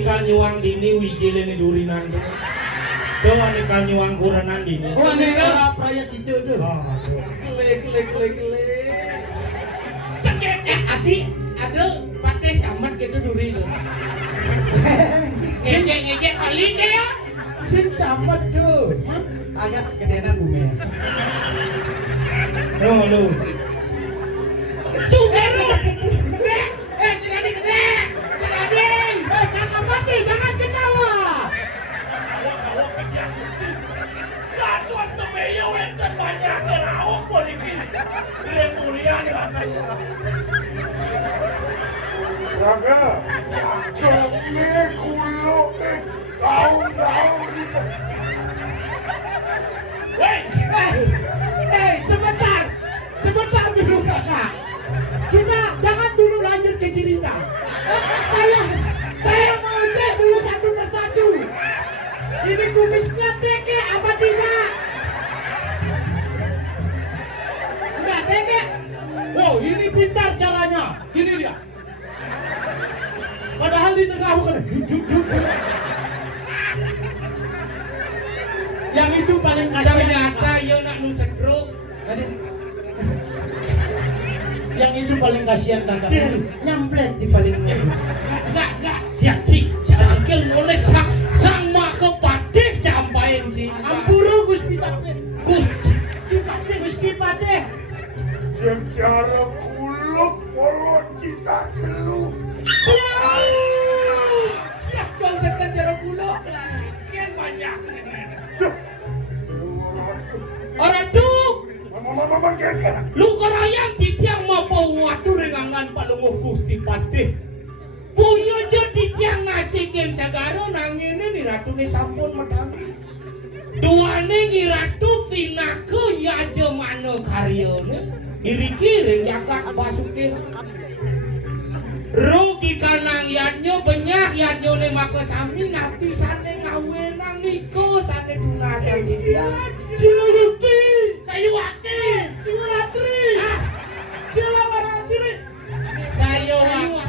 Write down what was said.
nikal nyuang dini wijilene durinan. Dawa nikal nyuang kuranan dini. Oh nikal praya situ tuh. Klik. Cekek adi ada pakai camat gitu duri tuh. Ngejek kali ya. Sin camat tuh. Agak kedenan bumes. Lu. Sudah lu. Gede. Sinadi gede. Sinadi. Kakak mati, jangan ketawa. Lalu astomeyo enten banyak kerawak balikin. Lemulian Raga, kami kulo tahun-tahun Sebentar dulu kakak. Kita jangan dulu lanjut ke cerita. Saya mau cek dulu satu persatu. Ini kumisnya teke apa tidak? Sudah teke. Wow, ini pintar caranya. Gini dia. Padahal di tengah bukan. Duduk. Yang itu paling kasihan. Ternyata yo nak nu sedruk. Yang itu paling kasihan kakak. Nyamplet di paling Enggak. Siap Angkel mulai sang maka patih campain sih. Ampuru Gusti Patih. Gusti Patih. secara kulo polon cita telu. Ya, dosen secara kulo. Kian banyak. Orang tuh Mama kaya. lu kerayang titiang mau watu rengangan palunguh Gusti Patih. Buyo jo titiang nasikin sagaro nangine ni ratu ni sampun medangi. Duane ni ratu pinahku ya jo mano karyone. Iri-kiri jagat basuki. Rugi kanang yanyo banyak yanyo ne maka sami napi sane ngawenang niko sane dunasan dia. Silawati. Sayuwati. Silatri. Ah, Silawaratri. Sayuwati.